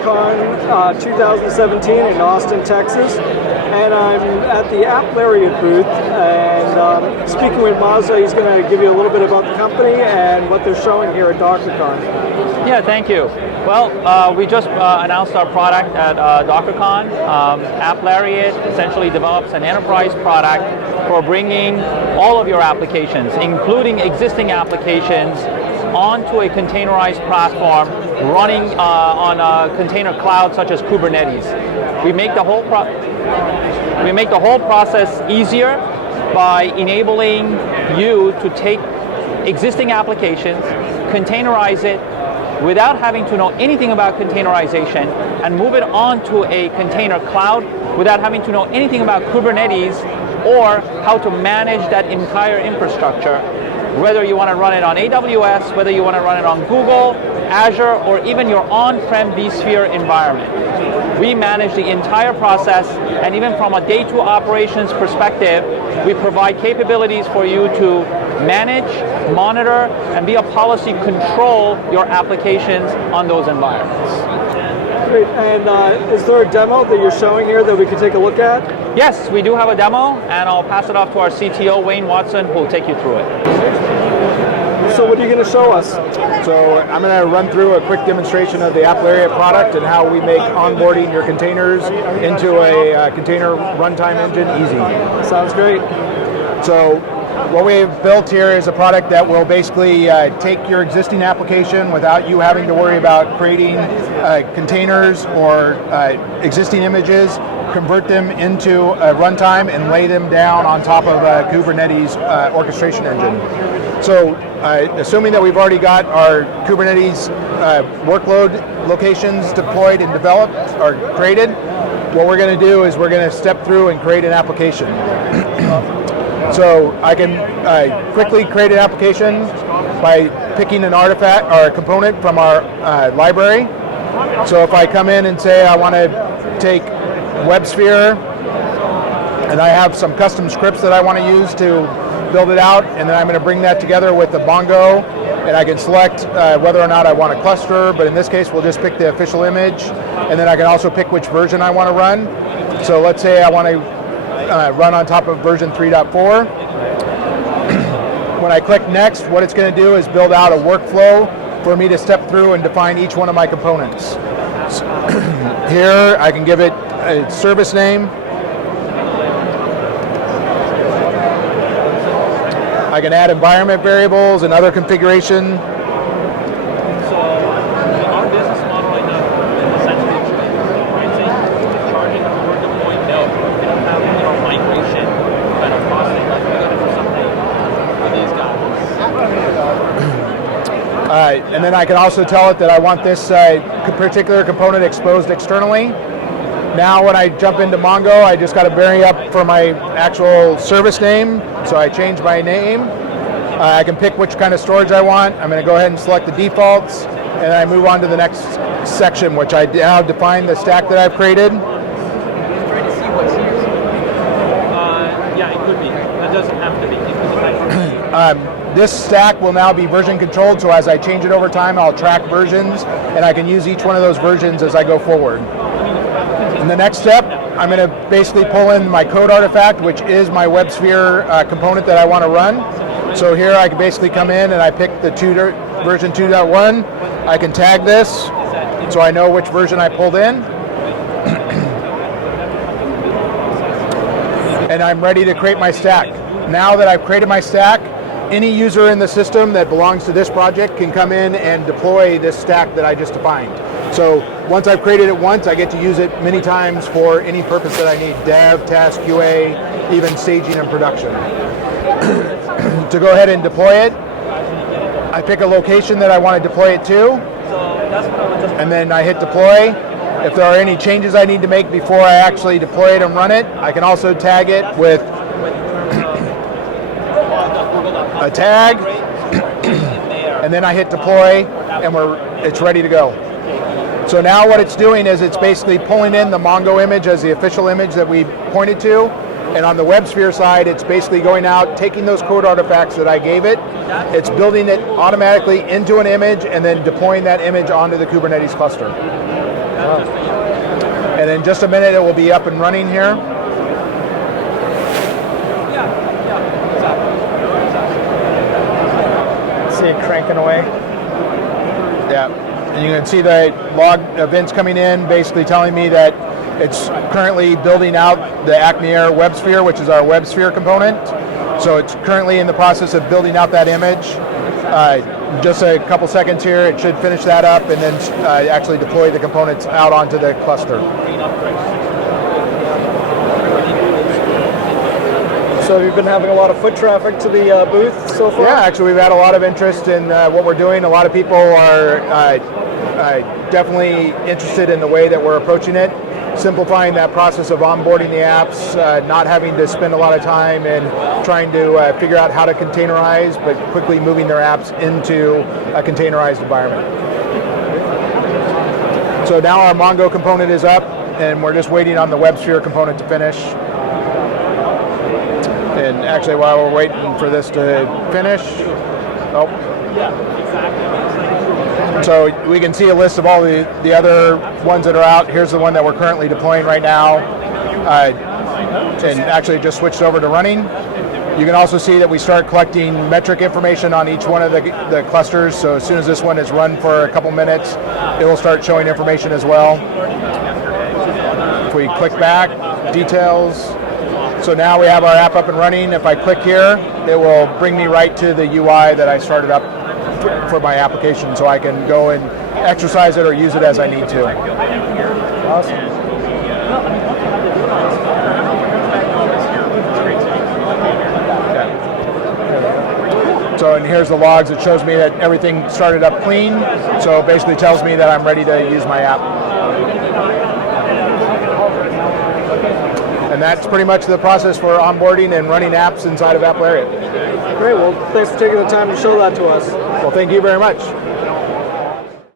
DockerCon 2017 in Austin, Texas, and I'm at the appLariat booth, and speaking with Mazda, he's going to give you a little bit about the company and what they're showing here at DockerCon. Yeah, thank you. Well, we just announced our product at DockerCon. appLariat essentially develops an enterprise product for bringing all of your applications, including existing applications, onto a containerized platform running on a container cloud such as Kubernetes. We make the whole process easier by enabling you to take existing applications, containerize it without having to know anything about containerization, and move it onto a container cloud without having to know anything about Kubernetes or how to manage that entire infrastructure, whether you want to run it on AWS, whether you want to run it on Google, Azure, or even your on-prem vSphere environment. We manage the entire process, and even from a day two operations perspective, we provide capabilities for you to manage, monitor, and via policy control your applications on those environments. Great, and is there a demo that you're showing here that we can take a look at? Yes, we do have a demo, and I'll pass it off to our CTO, Wayne Watson, who will take you through it. So what are you going to show us? So I'm going to run through a quick demonstration of the appLariat product and how we make onboarding your containers into a container runtime engine easy. Sounds great. So what we've built here is a product that will basically take your existing application without you having to worry about creating containers or existing images, convert them into a runtime, and lay them down on top of a Kubernetes orchestration engine. So assuming that we've already got our Kubernetes workload locations deployed and developed or created, what we're going to do is we're going to step through and create an application. So I can quickly create an application by picking an artifact or a component from our library. So if I come in and say I want to take WebSphere, and I have some custom scripts that I want to use to build it out, and then I'm going to bring that together with the Mongo, and I can select whether or not I want a cluster, but in this case we'll just pick the official image, and then I can also pick which version I want to run. So let's say I want to run on top of version 3.4. When I click next, what it's going to do is build out a workflow for me to step through and define each one of my components. Here I can give it a service name. I can add environment variables and other configuration. So our business model right now is essentially pricing, charging for deploying node. We don't have migration kind of costing like we're going to do something for these guys. And then I can also tell it that I want this particular component exposed externally. Now when I jump into Mongo, I just got to vary up for my actual service name. So I change my name. I can pick which kind of storage I want. I'm going to go ahead and select the defaults, and I move on to the next section, which I now define the stack that I've created. Trying to see what's here. Yeah, it could be. That doesn't have to be. This stack will now be version controlled, so as I change it over time, I'll track versions, and I can use each one of those versions as I go forward. In the next step, I'm going to basically pull in my code artifact, which is my WebSphere component that I want to run. So here I can basically come in and I pick the version 2.1. I can tag this so I know which version I pulled in. And I'm ready to create my stack. Now that I've created my stack, any user in the system that belongs to this project can come in and deploy this stack that I just defined. So once I've created it once, I get to use it many times for any purpose that I need: dev, test, QA, even staging and production. To go ahead and deploy it, I pick a location that I want to deploy it to, and then I hit deploy. If there are any changes I need to make before I actually deploy it and run it, I can also tag it with a tag, and then I hit deploy, and it's ready to go. So now what it's doing is it's basically pulling in the Mongo image as the official image that we pointed to, and on the WebSphere side, it's basically going out, taking those code artifacts that I gave it, it's building it automatically into an image, and then deploying that image onto the Kubernetes cluster. And in just a minute, it will be up and running here. See it cranking away. Yeah, and you can see the log events coming in, basically telling me that it's currently building out the AppLariat WebSphere, which is our WebSphere component. So it's currently in the process of building out that image. Just a couple seconds here, it should finish that up and then actually deploy the components out onto the cluster. So you've been having a lot of foot traffic to the booth so far? Yeah, actually we've had a lot of interest in what we're doing. A lot of people are definitely interested in the way that we're approaching it, simplifying that process of onboarding the apps, not having to spend a lot of time and trying to figure out how to containerize, but quickly moving their apps into a containerized environment. So now our Mongo component is up, and we're just waiting on the WebSphere component to finish. And actually, while we're waiting for this to finish, so we can see a list of all the other ones that are out. Here's the one that we're currently deploying right now, and actually just switched over to running. You can also see that we start collecting metric information on each one of the clusters. So as soon as this one is run for a couple minutes, it will start showing information as well. If we click back, details. So now we have our app up and running. If I click here, it will bring me right to the UI that I started up for my application, so I can go and exercise it or use it as I need to. Awesome. So, and here's the logs. It shows me that everything started up clean. So it basically tells me that I'm ready to use my app. And that's pretty much the process for onboarding and running apps inside of appLariat. Great, well, thanks for taking the time to show that to us. Well, thank you very much.